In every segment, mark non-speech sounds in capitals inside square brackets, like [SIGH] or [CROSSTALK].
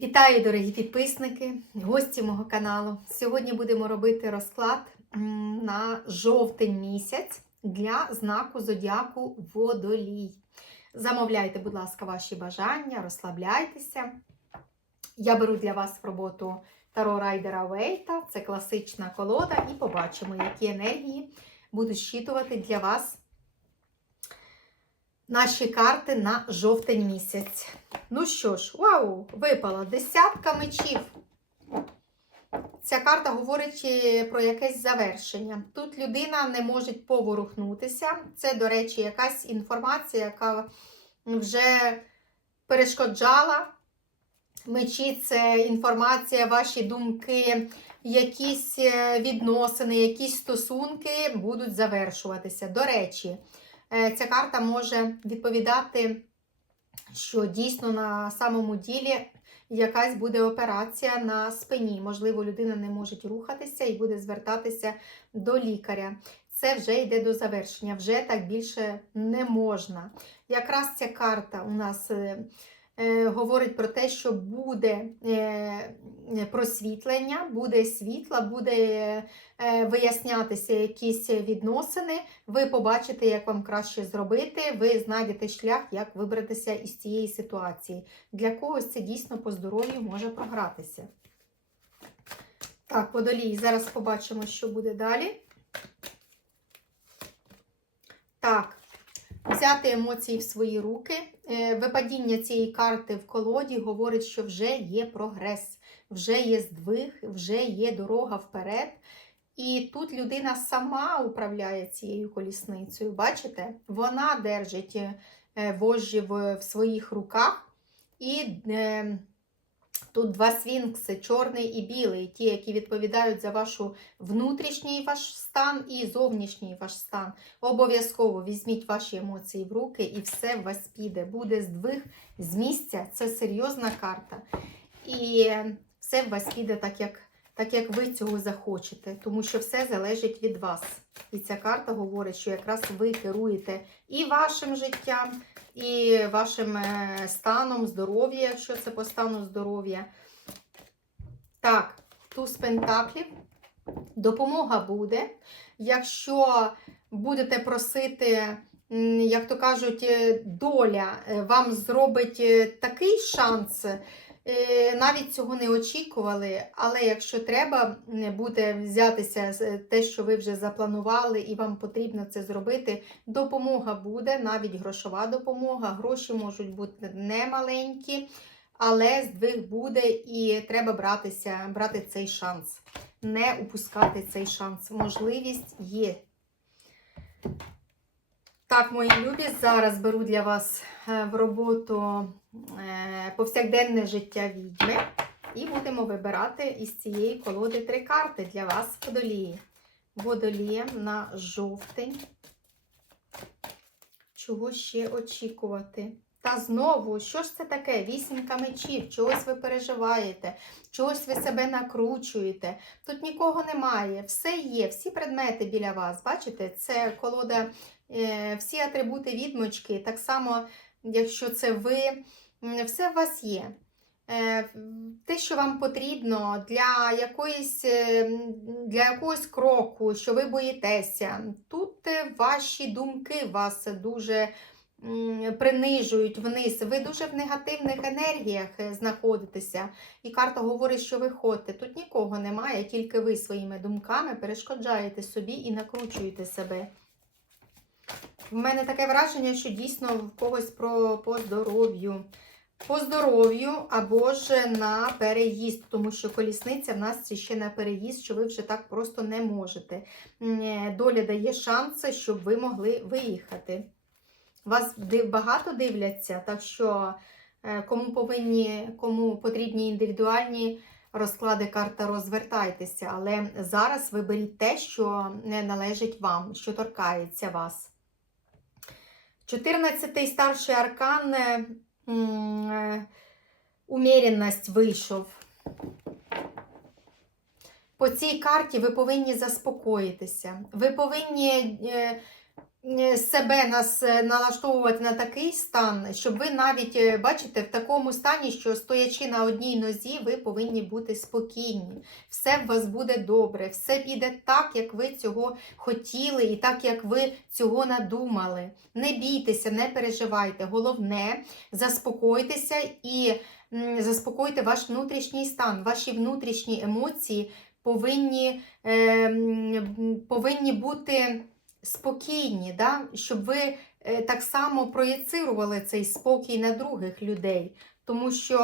Вітаю, дорогі підписники, гості мого каналу. Сьогодні будемо робити розклад на жовтень місяць для знаку зодіаку Водолій. Замовляйте, будь ласка, ваші бажання, розслабляйтеся. Я беру для вас в роботу Таро Райдера Вейта, це класична колода, і побачимо, які енергії будуть щитувати для вас наші карти на жовтень місяць. Ну що ж, вау, випала десятка мечів. Ця карта говорить е, про якесь завершення. Тут людина не може поворухнутися. Це, до речі, якась інформація, яка вже перешкоджала. Мечі це інформація, ваші думки, якісь е, відносини, якісь стосунки будуть завершуватися. До речі, ця карта може відповідати що дійсно на самому ділі якась буде операція на спині. Можливо, людина не може рухатися і буде звертатися до лікаря. Це вже йде до завершення, вже так більше не можна. Якраз ця карта у нас е, е, говорить про те, що буде е, просвітлення, буде світла, буде е, вияснятися якісь відносини. Ви побачите, як вам краще зробити, ви знайдете шлях, як вибратися із цієї ситуації. Для когось це дійсно по здоров'ю може програтися. Так, водолій, зараз побачимо, що буде далі. Так, взяти емоції в свої руки. Е, Випадіння цієї карти в колоді говорить, що вже є прогрес, вже є здвиг, вже є дорога вперед. І тут людина сама управляє цією колісницею. Бачите? Вона держить е, вожжі в, своїх руках. І е, тут два свінкси, чорний і білий, ті, які відповідають за вашу внутрішній ваш стан і зовнішній ваш стан. Обов'язково візьміть ваші емоції в руки, і все у вас піде. Буде здвиг з місця. Це серйозна карта. І все у вас піде так, як так як ви цього захочете, тому що все залежить від вас. І ця карта говорить, що якраз ви керуєте і вашим життям, і вашим е, станом здоров'я, якщо це по стану здоров'я. Так, туз пентаклів. Допомога буде. Якщо будете просити, як то кажуть, е, доля е, вам зробить такий шанс. Е, Навіть цього не очікували, але якщо треба буде взятися те, що ви вже запланували, і вам потрібно це зробити, допомога буде, навіть грошова допомога. Гроші можуть бути немаленькі, але здвиг буде і треба братися, брати цей шанс. Не упускати цей шанс. Можливість є. Так, мої любі, зараз беру для вас е, в роботу е, повсякденне життя відьми. І будемо вибирати із цієї колоди три карти для вас водолії. Водолієм на жовтень. Чого ще очікувати? Та знову, що ж це таке? Вісімка мечів, чогось ви переживаєте, чогось ви себе накручуєте. Тут нікого немає, все є, всі предмети біля вас. Бачите, це колода, всі атрибути відмочки. Так само, якщо це ви, все у вас є. Е, Те, що вам потрібно для якоїсь, е, для якогось кроку, що ви боїтеся. Тут е, ваші думки вас дуже принижують вниз. Ви дуже в негативних енергіях е, знаходитеся. І карта говорить, що ви ходите. Тут нікого немає, тільки ви своїми думками перешкоджаєте собі і накручуєте себе. В мене таке враження, що дійсно в когось про по здоров'ю. По здоров'ю або ж на переїзд, тому що колісниця в нас ще на переїзд, що ви вже так просто не можете. Е, Доля дає шанси, щоб ви могли виїхати. Вас багато дивляться, так що е, кому повинні, кому потрібні індивідуальні розклади карта, розвертайтеся. Але зараз виберіть те, що не належить вам, що торкається вас. 14-й старший аркан е, е, уміряність вийшов. По цій карті ви повинні заспокоїтися. Ви повинні е, себе нас е, налаштовувати на такий стан, щоб ви навіть е, бачите в такому стані, що стоячи на одній нозі, ви повинні бути спокійні. Все в вас буде добре, все піде так, як ви цього хотіли, і так, як ви цього надумали. Не бійтеся, не переживайте. Головне, заспокойтеся і заспокойте ваш внутрішній стан, ваші внутрішні емоції повинні, е, повинні бути спокійні, да? щоб ви е, так само проєцирували цей спокій на других людей, тому що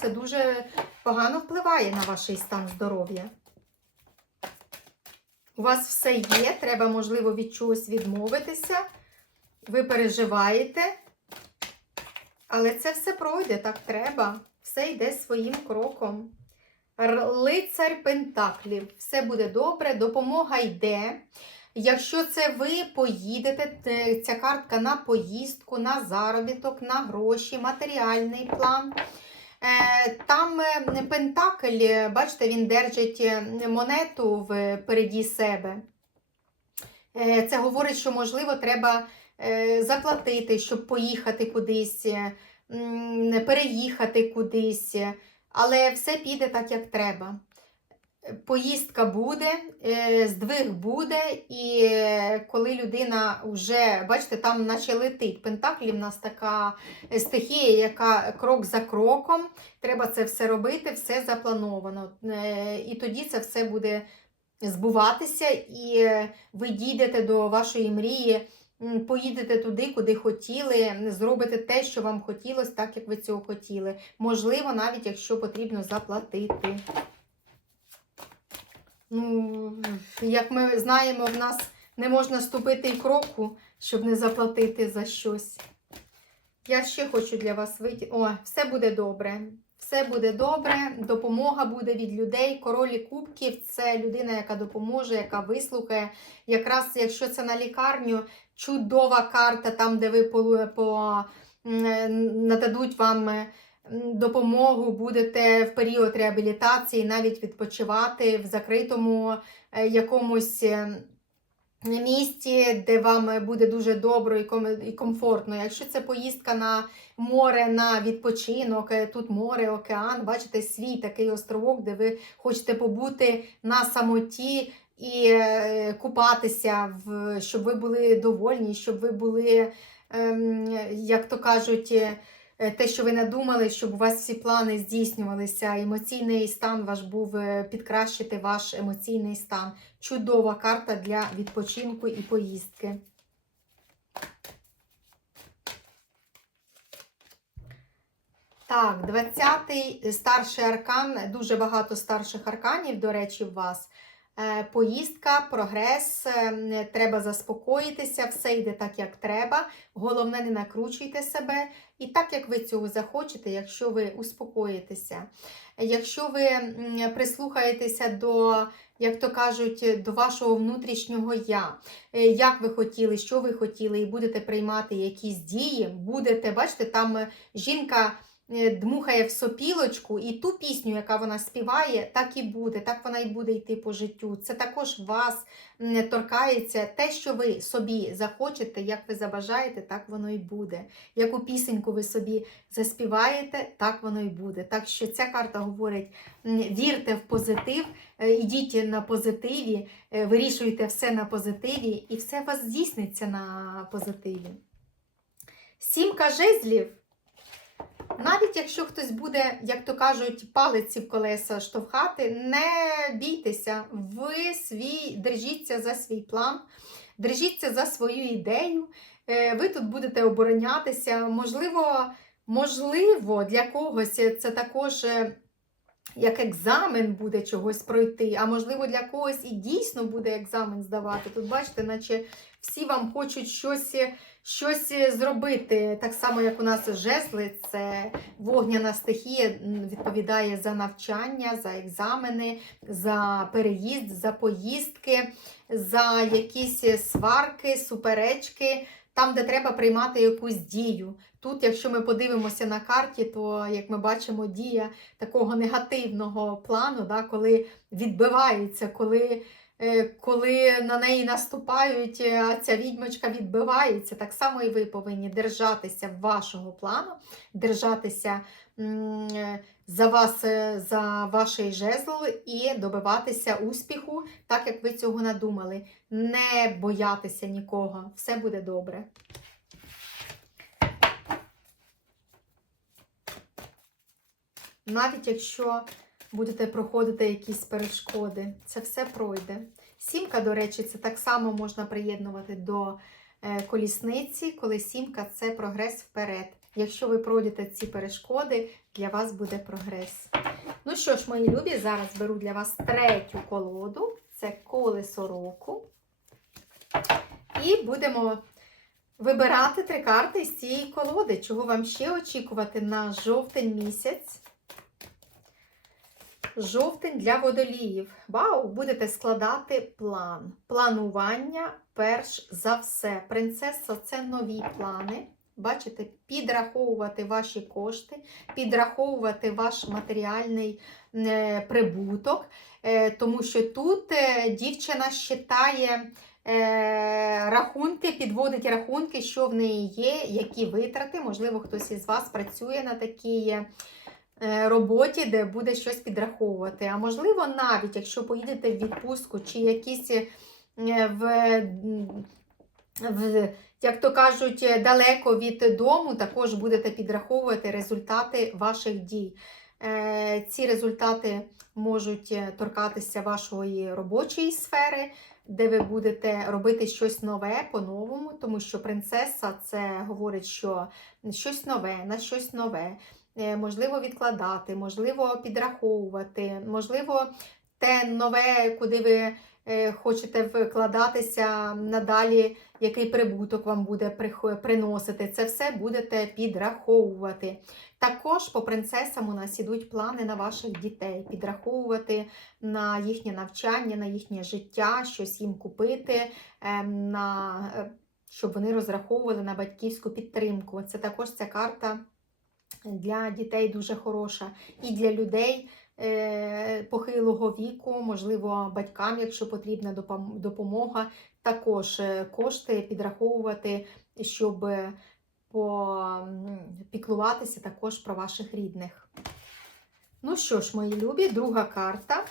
це дуже погано впливає на ваш стан здоров'я. У вас все є, треба, можливо, від чогось відмовитися. Ви переживаєте, але це все пройде, так треба. Все йде своїм кроком. Лицар Пентаклів. Все буде добре, допомога йде. Якщо це ви поїдете, ця картка на поїздку, на заробіток, на гроші, матеріальний план. Е, Там е, Пентакль, бачите, він держить е, монету впереді себе. Це говорить, що, можливо, треба заплатити, щоб поїхати кудись, переїхати кудись, але все піде так, як треба. Поїздка буде, е, здвиг буде, і е, коли людина вже, бачите, там наче летить. Пентаклі в нас така стихія, яка крок за кроком, треба це все робити, все заплановано. Е, І тоді це все буде збуватися, і ви дійдете до вашої мрії, поїдете туди, куди хотіли, зробите те, що вам хотілося, так як ви цього хотіли. Можливо, навіть якщо потрібно заплатити. Ну, як ми знаємо, в нас не можна ступити і кроку, щоб не заплатити за щось. Я ще хочу для вас вийти. О, все буде добре. Все буде добре, допомога буде від людей. Королі кубків це людина, яка допоможе, яка вислухає. Якраз якщо це на лікарню, чудова карта, там, де ви по, по, нададуть вам е, допомогу, будете в період реабілітації навіть відпочивати в закритому е, якомусь. е, Місці, де вам буде дуже добре і комфортно. Якщо це поїздка на море, на відпочинок, е, тут море, океан, бачите, свій такий островок, де ви хочете побути на самоті і купатися, щоб ви були довольні, щоб ви були, ем, як то кажуть, те, що ви надумали, щоб у вас всі плани здійснювалися, емоційний стан ваш був е, підкращити ваш емоційний стан. Чудова карта для відпочинку і поїздки. Так, 20-й старший аркан, дуже багато старших арканів, до речі, в вас. Е, Поїздка, прогрес, е, треба заспокоїтися, все йде так, як треба. Головне, не накручуйте себе. І так, як ви цього захочете, якщо ви успокоїтеся, якщо ви прислухаєтеся до, як то кажуть, до вашого внутрішнього я, е, як ви хотіли, що ви хотіли, і будете приймати якісь дії, будете, бачите, там жінка дмухає в сопілочку, і ту пісню, яка вона співає, так і буде, так вона і буде йти по життю. Це також вас торкається те, що ви собі захочете, як ви забажаєте, так воно і буде. Яку пісеньку ви собі заспіваєте, так воно і буде. Так що ця карта говорить: вірте в позитив, е, ідіть на позитиві, е, вирішуйте все на позитиві, і все у вас здійсниться на позитиві. Сімка жезлів. Навіть якщо хтось буде, як то кажуть, палиці в колеса штовхати, не бійтеся, ви свій, держіться за свій план, держіться за свою ідею, Е, ви тут будете оборонятися. Можливо, можливо, для когось це також е, як екзамен буде чогось пройти, а можливо, для когось і дійсно буде екзамен здавати. Тут, бачите, наче всі вам хочуть щось щось зробити. Так само, як у нас жезли, це вогняна стихія відповідає за навчання, за екзамени, за переїзд, за поїздки, за якісь сварки, суперечки, там, де треба приймати якусь дію. Тут, якщо ми подивимося на карті, то як ми бачимо, дія такого негативного плану, да, коли відбивається, коли е, коли на неї наступають, е, а ця відьмочка відбивається. Так само і ви повинні держатися вашого плану, держатися е, за вас, е, за ваший жезл і добиватися успіху, так як ви цього надумали. Не боятися нікого. Все буде добре. Навіть якщо будете проходити якісь перешкоди, це все пройде. Сімка, до речі, це так само можна приєднувати до е, колісниці, коли сімка це прогрес вперед. Якщо ви пройдете ці перешкоди, для вас буде прогрес. Ну що ж, мої любі, зараз беру для вас третю колоду. Це колесо року. І будемо вибирати три карти з цієї колоди. Чого вам ще очікувати на жовтень місяць? Жовтень для водоліїв. Вау! Будете складати план. Планування перш за все. Принцеса це нові плани. Бачите, підраховувати ваші кошти, підраховувати ваш матеріальний е, прибуток, е, тому що тут е, дівчина считає рахунки, підводить рахунки, що в неї є, які витрати. Можливо, хтось із вас працює на такій е, роботі, де буде щось підраховувати. А можливо, навіть якщо поїдете в відпустку чи якісь е, в, в як то кажуть, далеко від дому, також будете підраховувати результати ваших дій. Е, Ці результати можуть торкатися вашої робочої сфери, де ви будете робити щось нове по-новому, тому що принцеса це говорить, що щось нове, на щось нове, Е, можливо, відкладати, можливо, підраховувати, можливо, те нове, куди ви е, хочете вкладатися надалі, який прибуток вам буде приносити. Це все будете підраховувати. Також по принцесам у нас ідуть плани на ваших дітей, підраховувати на їхнє навчання, на їхнє життя, щось їм купити, ем, на, е, щоб вони розраховували на батьківську підтримку. Це також ця карта для дітей дуже хороша і для людей е, похилого віку, можливо, батькам, якщо потрібна допомога, також е, кошти підраховувати, щоб е, піклуватися також про ваших рідних. Ну що ж, мої любі, друга карта.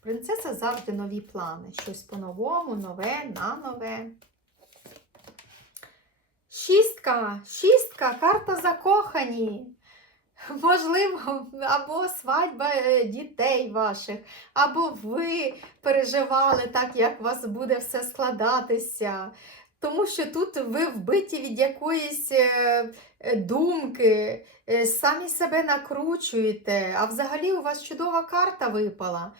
Принцеса завжди нові плани. Щось по-новому, нове, на нове. Шістка, шістка, карта закохані. Можливо, або свадьба е, дітей ваших, або ви переживали так, як у вас буде все складатися. Тому що тут ви вбиті від якоїсь е, е, думки, самі себе накручуєте, а взагалі у вас чудова карта випала.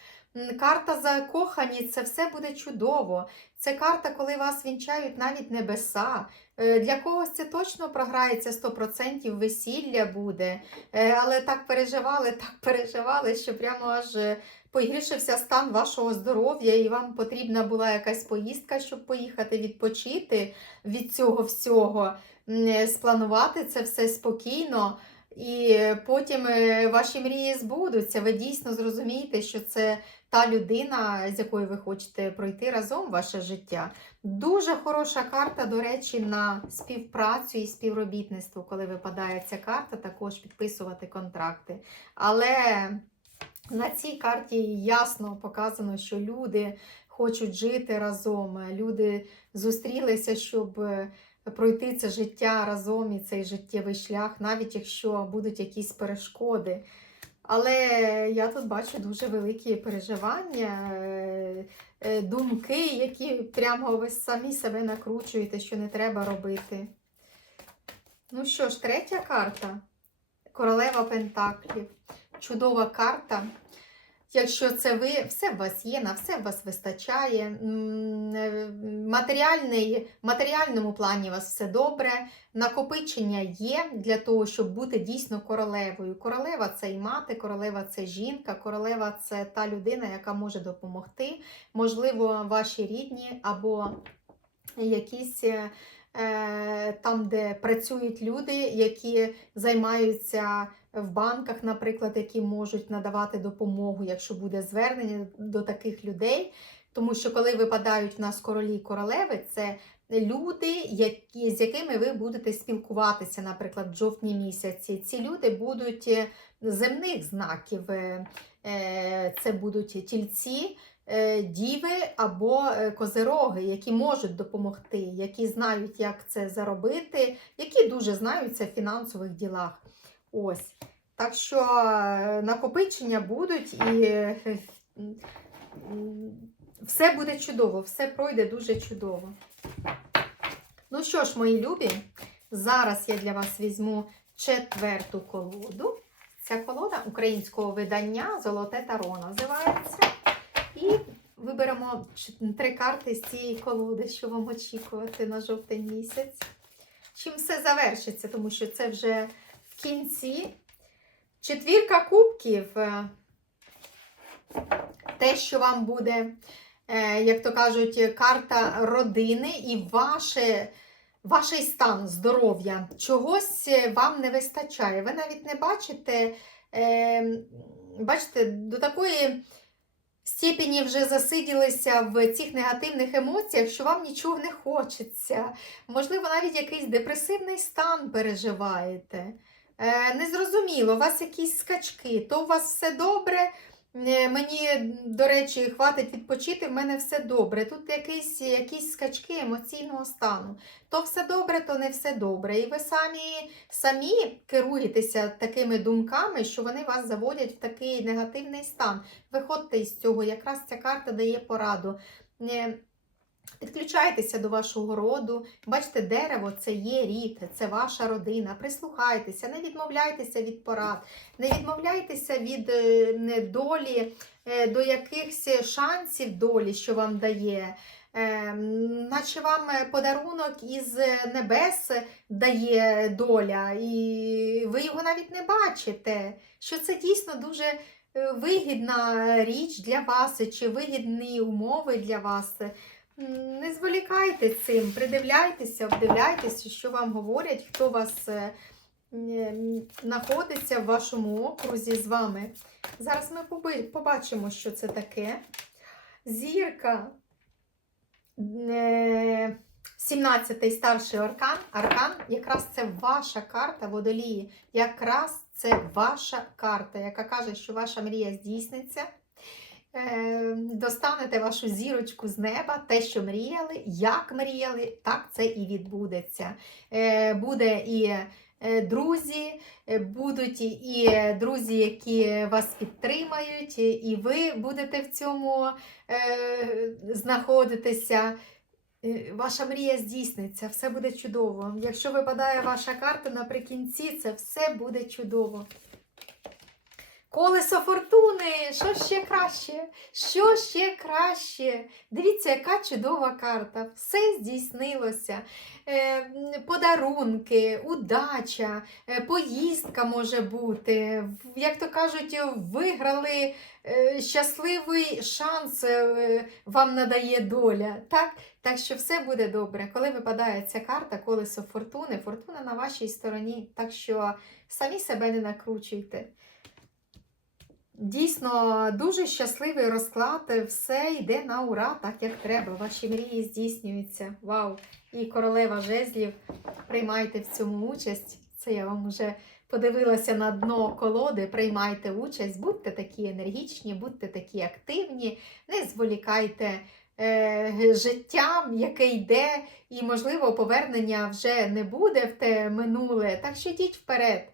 Карта закохані це все буде чудово. Це карта, коли вас вінчають навіть небеса. Е, Для когось це точно програється 100% весілля буде. Е, Але так переживали, [LAUGHS] так переживали, що прямо аж е, погіршився стан вашого здоров'я, і вам потрібна була якась поїздка, щоб поїхати відпочити від цього всього, спланувати це все спокійно. І потім ваші мрії збудуться. Ви дійсно зрозумієте, що це та людина, з якою ви хочете пройти разом ваше життя. Дуже хороша карта, до речі, на співпрацю і співробітництво, коли випадає ця карта, також підписувати контракти. Але на цій карті ясно показано, що люди хочуть жити разом, люди зустрілися, щоб е, пройти це життя разом і цей життєвий шлях, навіть якщо будуть якісь перешкоди. Але я тут бачу дуже великі переживання, е, е, думки, які прямо ви самі себе накручуєте, що не треба робити. Ну що ж, третя карта. Королева Пентаклів. Чудова карта. Якщо це ви, все в вас є, на все в вас вистачає. Е, Матеріальний, в матеріальному плані у вас все добре. Накопичення є для того, щоб бути дійсно королевою. Королева це і мати, королева це жінка, королева це та людина, яка може допомогти. Можливо, ваші рідні або якісь. е, Там, де працюють люди, які займаються в банках, наприклад, які можуть надавати допомогу, якщо буде звернення до таких людей. Тому що коли випадають в нас королі і королеви, це люди, які, з якими ви будете спілкуватися, наприклад, в жовтні місяці. Ці люди будуть е, земних знаків. Е, е, Це будуть тільці, діви або козероги, які можуть допомогти, які знають, як це заробити, які дуже знаються в фінансових ділах. Ось. Так що е, накопичення будуть і е, все буде чудово, все пройде дуже чудово. Ну що ж, мої любі, зараз я для вас візьму четверту колоду. Ця колода українського видання Золоте таро називається. І виберемо три карти з цієї колоди, що вам очікувати на жовтень місяць. Чим все завершиться, тому що це вже кінці. Четвірка кубків. е, Те, що вам буде, е, як то кажуть, карта родини і ваше, ваш стан здоров'я. Чогось е, вам не вистачає. Ви навіть не бачите, бачите, до такої степені вже засиділися в цих негативних емоціях, що вам нічого не хочеться. Можливо, навіть якийсь депресивний стан переживаєте. Е, Незрозуміло, у вас якісь скачки, то у вас все добре. Е, Мені, до речі, хватить відпочити, в мене все добре. Тут якісь, якісь скачки емоційного стану. То все добре, то не все добре. І ви самі, самі керуєтеся такими думками, що вони вас заводять в такий негативний стан. Виходьте із цього, якраз ця карта дає пораду. Підключайтеся до вашого роду. Бачите, дерево це є рід, це ваша родина. Прислухайтеся, не відмовляйтеся від порад, не відмовляйтеся від е, недолі, е, до якихось шансів долі, що вам дає. Е, Наче вам подарунок із небес дає доля, і ви його навіть не бачите, що це дійсно дуже е, вигідна річ для вас, чи вигідні умови для вас. Не зволікайте цим, придивляйтеся, обдивляйтеся, що вам говорять, хто вас е, знаходиться в вашому окрузі з вами. Зараз ми побачимо, що це таке. Зірка. Е, 17-й старший аркан, аркан, якраз це ваша карта водолії. Якраз це ваша карта, яка каже, що ваша мрія здійсниться. Е, достанете вашу зірочку з неба, те, що мріяли, як мріяли, так це і відбудеться. Е, Буде і е, друзі, е, будуть і- друзі, які вас підтримають, і- ви будете в цьому знаходитися. Ваша мрія здійсниться, все буде чудово. Якщо випадає ваша карта наприкінці, це все буде чудово. Колесо фортуни! Що ще краще? Що ще краще? Дивіться, яка чудова карта. Все здійснилося. Е, подарунки, удача, е, поїздка може бути. Як то кажуть, виграли е, щасливий шанс вам надає доля. Так? так що все буде добре. Коли випадає ця карта, колесо фортуни, фортуна на вашій стороні. Так що самі себе не накручуйте. Дійсно, дуже щасливий розклад, все йде на ура, так як треба. Ваші мрії здійснюються. Вау! І королева жезлів, приймайте в цьому участь. Це я вам вже подивилася на дно колоди. Приймайте участь, будьте такі енергічні, будьте такі активні, не зволікайте е, життям, яке йде, і, можливо, повернення вже не буде в те минуле. Так що йдіть вперед.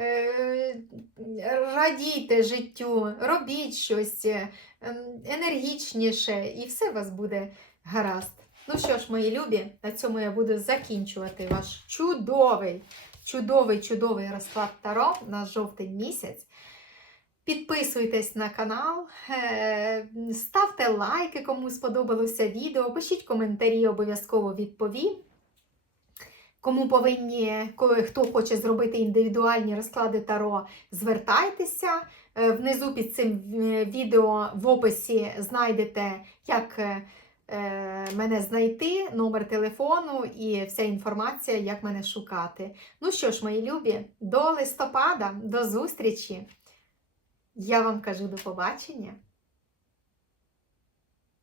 Е, радійте життю, робіть щось е, енергічніше, і все у вас буде гаразд. Ну що ж, мої любі, на цьому я буду закінчувати ваш чудовий, чудовий, чудовий розклад Таро на жовтий місяць. Підписуйтесь на канал, е, ставте лайки, кому сподобалося відео, пишіть коментарі, обов'язково відповім. Кому повинні, ко- хто хоче зробити індивідуальні розклади Таро, звертайтеся. Е, Внизу під цим е, відео в описі знайдете, як е, мене знайти, номер телефону і вся інформація, як мене шукати. Ну що ж, мої любі, до листопада, до зустрічі! Я вам кажу до побачення.